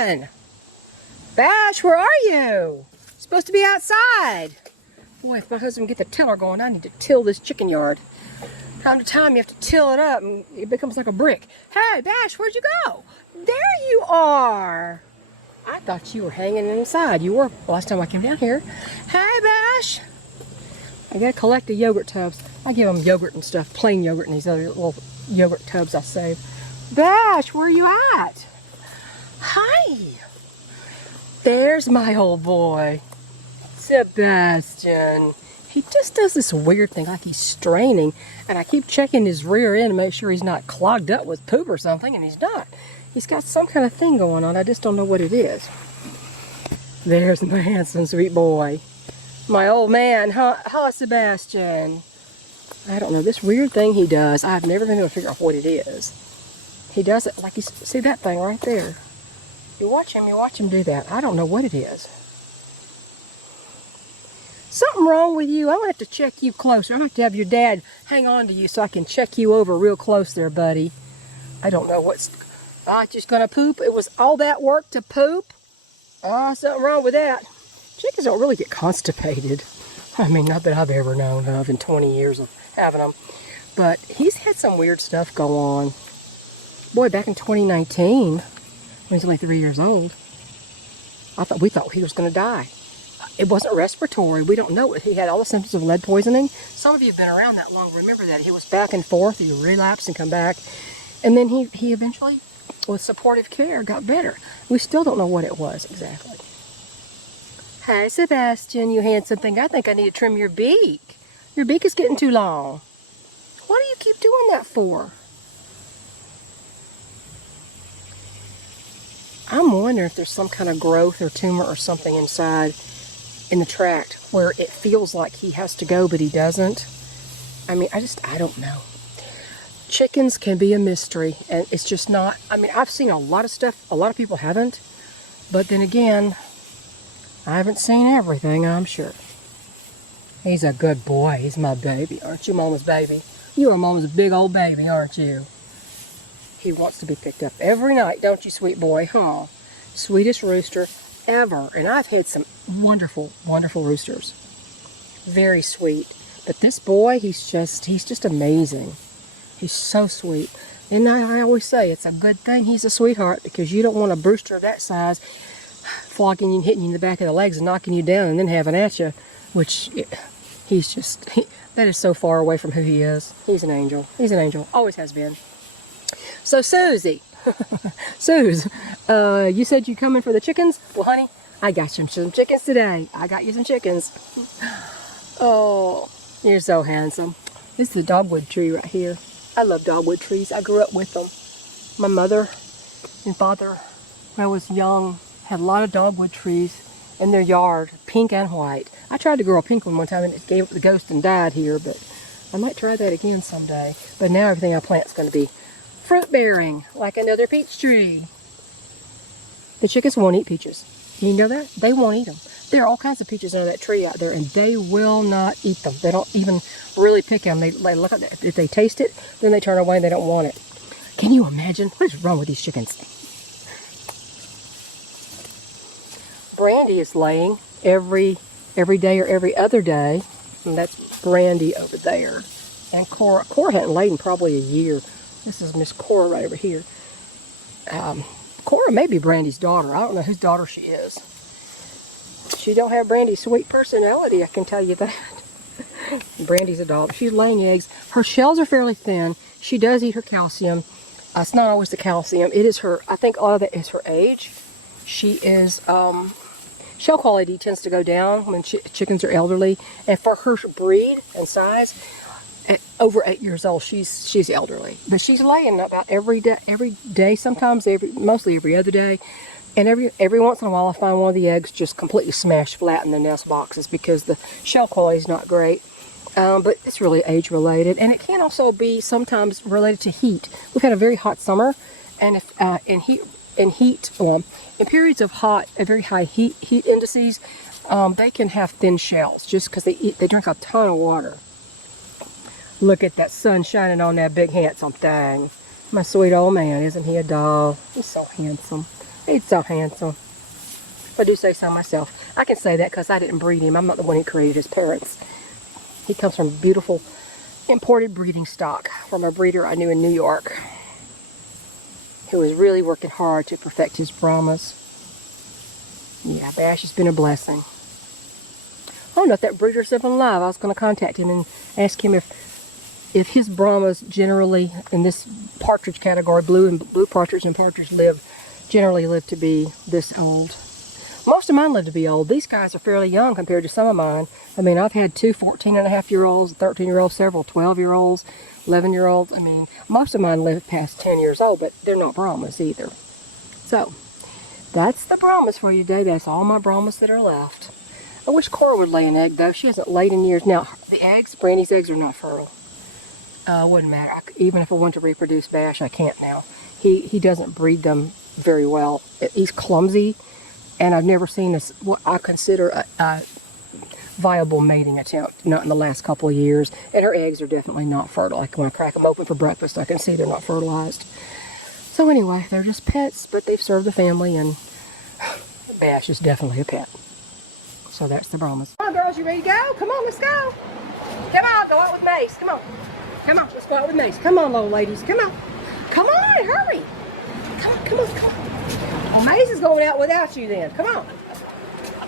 doing? Bash, where are you? You're supposed to be outside. Boy, if my husband can get the tiller going, I need to till this chicken yard. Time to time, you have to till it up and it becomes like a brick. Hey, Bash, where'd you go? There you are. I thought you were hanging inside. You were last time I came down here. Hey, Bash. I gotta collect the yogurt tubs. I give them yogurt and stuff, plain yogurt in these other little yogurt tubs I save. Bash, where are you at? Hi. There's my old boy, Sebastian. He just does this weird thing, like he's straining, and I keep checking his rear end to make sure he's not clogged up with poop or something, and he's not. He's got some kind of thing going on. I just don't know what it is. There's my handsome, sweet boy. My old man, huh? Hello, Sebastian. I don't know, this weird thing he does, I've never been able to figure out what it is. He does it like he's, see that thing right there? You watch him do that. I don't know what it is. Something wrong with you. I'm going to have to check you closer. I'm going to have your dad hang on to you so I can check you over real close there, buddy. I don't know what's... just going to poop. It was all that work to poop? Something wrong with that. Chickens don't really get constipated. I mean, not that I've ever known of in 20 years of having them. But he's had some weird stuff go on. Boy, back in 2019, when he was only 3 years old, we thought he was going to die. It wasn't respiratory. We don't know it. He had all the symptoms of lead poisoning. Some of you have been around that long. Remember that. He was back and forth. He would relapse and come back. And then he eventually, with supportive care, got better. We still don't know what it was exactly. Hi, Sebastian, you handsome thing. I think I need to trim your beak. Your beak is getting too long. What do you keep doing that for? I'm wondering if there's some kind of growth or tumor or something inside in the tract where it feels like he has to go, but he doesn't. I mean, I don't know. Chickens can be a mystery, and it's just not, I mean, I've seen a lot of stuff, a lot of people haven't, but then again, I haven't seen everything, I'm sure. He's a good boy. He's my baby. Aren't you, Mama's baby? You are Mama's big old baby, aren't you? He wants to be picked up every night, don't you, sweet boy? Huh? Sweetest rooster ever. And I've had some wonderful, wonderful roosters. Very sweet. But this boy, he's just amazing. He's so sweet. And I always say it's a good thing he's a sweetheart, because you don't want a rooster of that size flogging you and hitting you in the back of the legs and knocking you down and then having at you, which that is so far away from who he is. He's an angel. He's an angel. Always has been. So Susie, Suze, you said you coming for the chickens? Well, honey, I got you some chickens today. I got you some chickens. Oh, you're so handsome. This is the dogwood tree right here. I love dogwood trees. I grew up with them. My mother and father, when I was young, had a lot of dogwood trees in their yard, pink and white. I tried to grow a pink one time and it gave up the ghost and died here, but I might try that again someday. But now everything I plant is going to be fruit bearing, like another peach tree. The chickens won't eat peaches. You know that? They won't eat them. There are all kinds of peaches under that tree out there, and they will not eat them. They don't even really pick them. They look at it. If they taste it, then they turn away and they don't want it. Can you imagine? What is wrong with these chickens? Brandy is laying every day or every other day, and that's Brandy over there. And Cora hadn't laid in probably a year. This is Miss Cora right over here. Cora may be Brandy's daughter. I don't know whose daughter she is. She don't have Brandy's sweet personality, I can tell you that. Brandy's a dog. She's laying eggs. Her shells are fairly thin. She does eat her calcium. It's not always the calcium. It is her, I think all of that is her age. She is, shell quality tends to go down when chickens are elderly. And for her breed and size, at over 8 years old, she's elderly. But she's laying about every day, sometimes mostly every other day. And every once in a while I find one of the eggs just completely smashed flat in the nest boxes because the shell quality is not great. But it's really age related, and it can also be sometimes related to heat. We've had a very hot summer, and if in periods of very high heat indices, they can have thin shells just because they drink a ton of water. Look at that sun shining on that big handsome thing. My sweet old man, isn't he a doll? He's so handsome. He's so handsome. If I do say so myself. I can say that because I didn't breed him. I'm not the one who created his parents. He comes from beautiful imported breeding stock from a breeder I knew in New York who was really working hard to perfect his Brahmas. Yeah, Bash has been a blessing. I don't know if that breeder's still alive. I was going to contact him and ask him if his Brahmas generally, in this partridge category, blue partridge and partridge generally live to be this old. Most of mine live to be old. These guys are fairly young compared to some of mine. I mean, I've had two 14-and-a-half-year-olds, 13-year-olds, several 12-year-olds, 11-year-olds. I mean, most of mine live past 10 years old, but they're not Brahmas either. So, that's the Brahmas for you today. That's all my Brahmas that are left. I wish Cora would lay an egg, though. She hasn't laid in years. Now, the eggs, Brandy's eggs, are not fertile. Wouldn't matter. Even if I want to reproduce Bash, I can't now. He doesn't breed them very well. He's clumsy, and I've never seen what I consider a viable mating attempt, not in the last couple of years. And her eggs are definitely not fertile. Like when I crack them open for breakfast, I can see they're not fertilized. So anyway, they're just pets, but they've served the family, and Bash is definitely a pet. So that's the Brahmas. Come on, girls, you ready to go? Come on, let's go. Come on, go out with Mace. Come on. Come on, let's go out with Mace. Come on, little ladies. Come on. Come on, hurry. Come on, come on, come on. Well, Mace is going out without you then. Come on.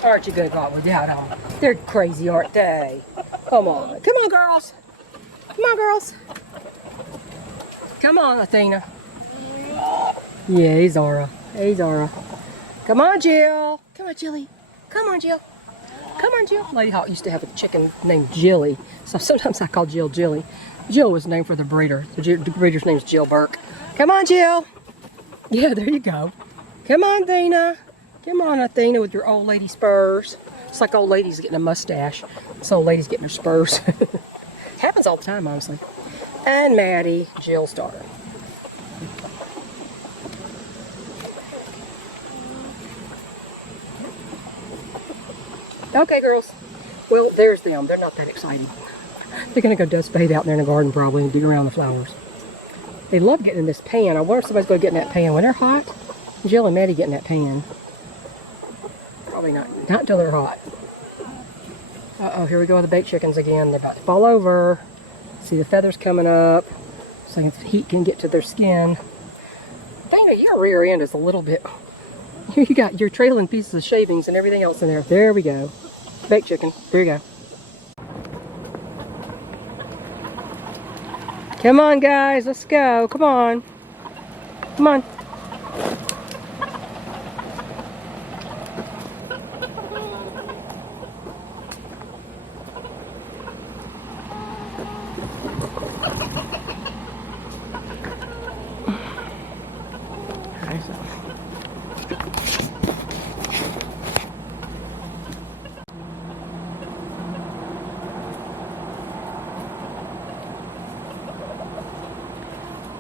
Aren't you going to go out without them? They're crazy, aren't they? Come on. Come on, girls. Come on, girls. Come on, Athena. Yeah, he's Zara. Hey, Zara. Come on, Jill. Come on, Jilly. Come on, Jill. Come on, Jill. Lady Hawk used to have a chicken named Jilly, so sometimes I call Jill Jilly. Jill was named for the breeder. The breeder's name is Jill Burke. Come on, Jill. Yeah, there you go. Come on, Athena. Come on, Athena, with your old lady spurs. It's like old ladies getting a mustache. It's old ladies getting their spurs. Happens all the time, honestly. And Maddie, Jill's daughter. Okay, girls. Well, there's them. They're not that exciting. They're going to go dust bathe out there in the garden probably and dig around the flowers. They love getting in this pan. I wonder if somebody's going to get in that pan. When they're hot, Jill and Maddie get in that pan. Probably not. Not until they're hot. Uh-oh, here we go with the baked chickens again. They're about to fall over. See the feathers coming up. So the heat can get to their skin. Dana, your rear end is a little bit... Here you got your trailing pieces of shavings and everything else in there. There we go. Baked chicken. There you go. Come on, guys. Let's go. Come on. Come on.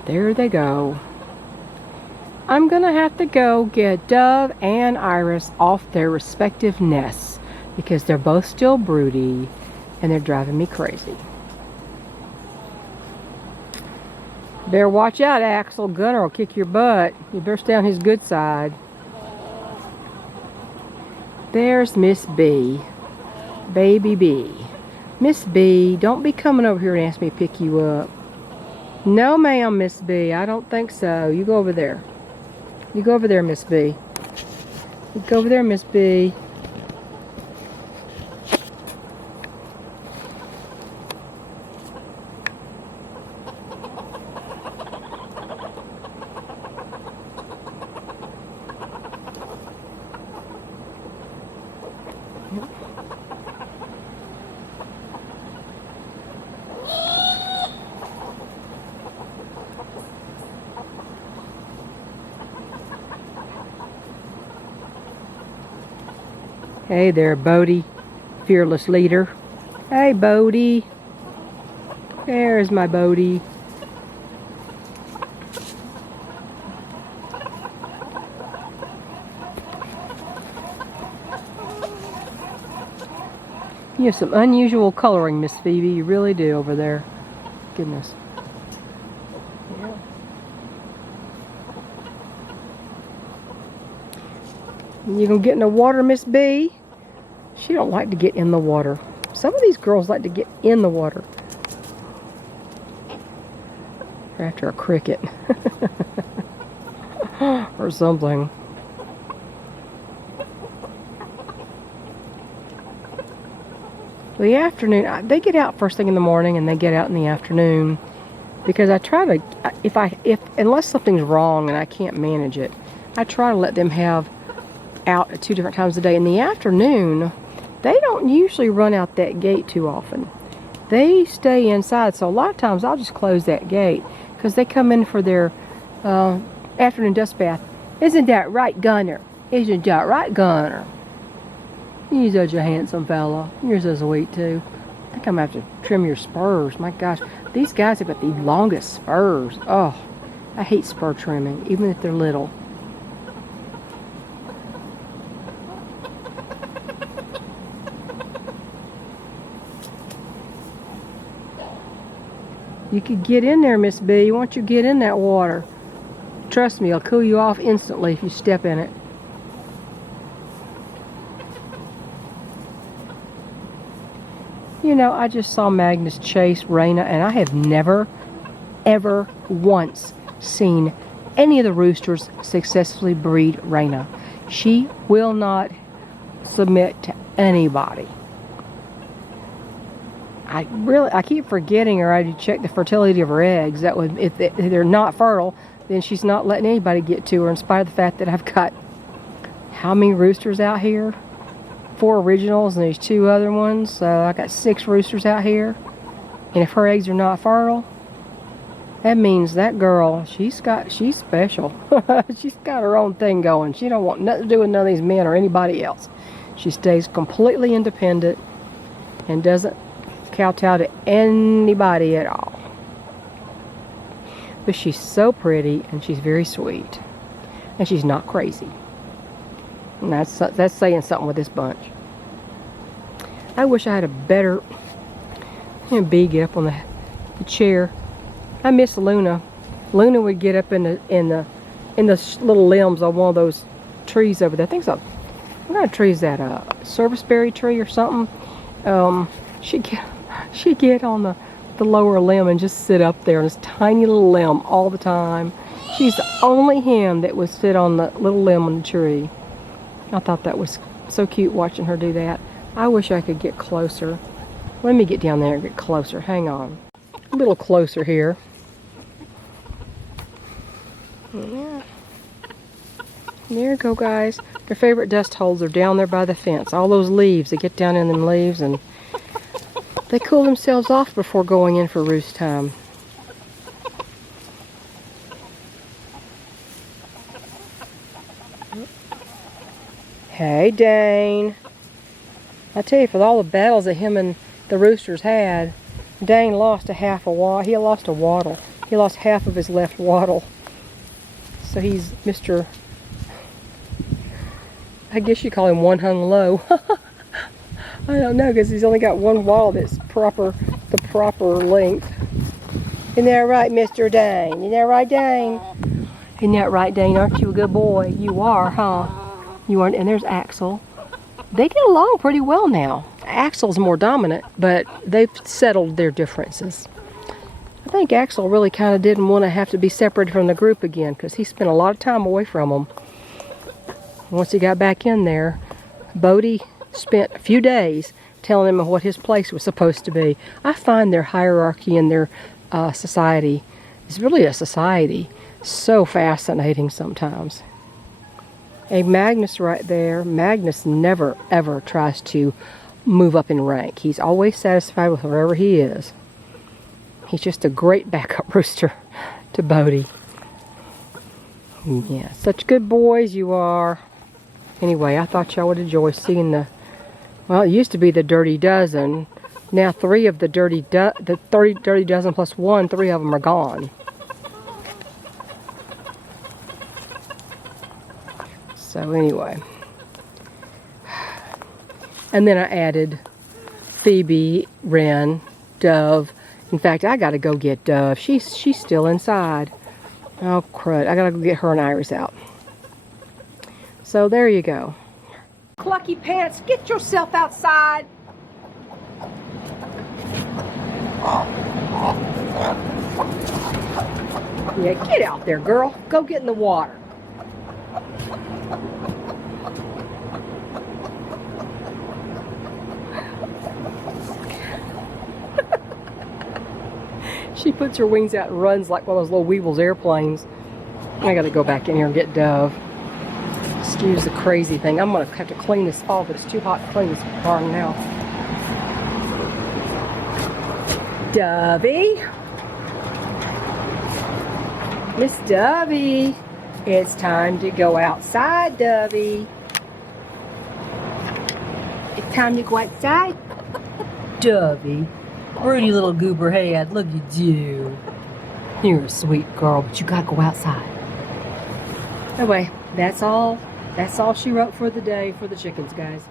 There they go. I'm gonna have to go get Dove and Iris off their respective nests because they're both still broody and they're driving me crazy. Better watch out, Axel. Gunner will kick your butt. You better stay on his good side. There's Miss B. Baby B. Miss B, don't be coming over here and ask me to pick you up. No, ma'am, Miss B. I don't think so. You go over there. You go over there, Miss B. You go over there, Miss B. Hey there, Bodie, fearless leader. Hey, Bodie. There's my Bodie. You have some unusual coloring, Miss Phoebe. You really do over there. Goodness. Yeah. You gonna get in the water, Miss B? She don't like to get in the water. Some of these girls like to get in the water. They're after a cricket. Or something. The afternoon, they get out first thing in the morning and they get out in the afternoon, because I try to, unless something's wrong and I can't manage it, I try to let them have out at 2 different times a day. In the afternoon, they don't usually run out that gate too often. They stay inside, so a lot of times I'll just close that gate because they come in for their afternoon dust bath. Isn't that right, Gunner? Isn't that right, Gunner? You're such a handsome fella. You're so sweet, too. I think I'm going to have to trim your spurs. My gosh, these guys have got the longest spurs. Oh, I hate spur trimming, even if they're little. You could get in there, Miss B. Why don't you get in that water? Trust me, it'll cool you off instantly if you step in it. You know, I just saw Magnus chase Raina, and I have never, ever once seen any of the roosters successfully breed Raina. She will not submit to anybody. I keep forgetting her. I check the fertility of her eggs. That would, if they're not fertile, then she's not letting anybody get to her, in spite of the fact that I've got how many roosters out here? 4 originals and these 2 other ones, so I got 6 roosters out here. And if her eggs are not fertile, that means that girl, she's special. She's got her own thing going. She don't want nothing to do with none of these men or anybody else. She stays completely independent and doesn't kowtow to anybody at all. But she's so pretty and she's very sweet. And she's not crazy. And that's saying something with this bunch. I wish I had a better bee get up on the chair. I miss Luna. Luna would get up in the little limbs on one of those trees over there. I think so. What kind of tree is that? A serviceberry tree or something? She'd get on the lower limb and just sit up there on this tiny little limb all the time. She's the only hen that would sit on the little limb on the tree. I thought that was so cute watching her do that. I wish I could get closer. Let me get down there and get closer. Hang on. A little closer here. Yeah. There you go, guys. Their favorite dust holes are down there by the fence. All those leaves, they get down in them leaves and they cool themselves off before going in for roost time. Hey, Dane. I tell you, for all the battles that him and the roosters had, Dane lost he lost a wattle. He lost half of his left wattle. So he's Mr. I guess you call him one hung low. I don't know, because he's only got one wattle that's the proper length. Isn't that right, Mr. Dane? Isn't that right, Dane? Isn't that right, Dane? Aren't you a good boy? You are, huh? You are. And there's Axel. They get along pretty well now. Axel's more dominant, but they've settled their differences. I think Axel really kind of didn't want to have to be separated from the group again, because he spent a lot of time away from them. Once he got back in there, Bodie spent a few days telling him what his place was supposed to be. I find their hierarchy in their society is really a society. So fascinating sometimes. A Magnus right there. Magnus never ever tries to move up in rank. He's always satisfied with wherever he is. He's just a great backup rooster to Bodie. Yeah, such good boys you are. Anyway, I thought y'all would enjoy seeing well, it used to be the Dirty Dozen. Now 3 of the Dirty Dozen plus 1, 3 of them are gone. So anyway. And then I added Phoebe, Wren, Dove. In fact, I gotta go get Dove. She's still inside. Oh crud, I gotta go get her and Iris out. So there you go. Clucky Pants, get yourself outside. Yeah, get out there, girl. Go get in the water. She puts her wings out and runs like one of those little Weebles airplanes. I gotta go back in here and get Dove. Excuse the crazy thing. I'm gonna have to clean this off, but it's too hot to clean this barn now. Dovey. Miss Dovey. It's time to go outside, Dovey. It's time to go outside. Dovey. Pretty little goober head. Look at you. You're a sweet girl, but you gotta go outside. Anyway, that's all she wrote for the day for the chickens, guys.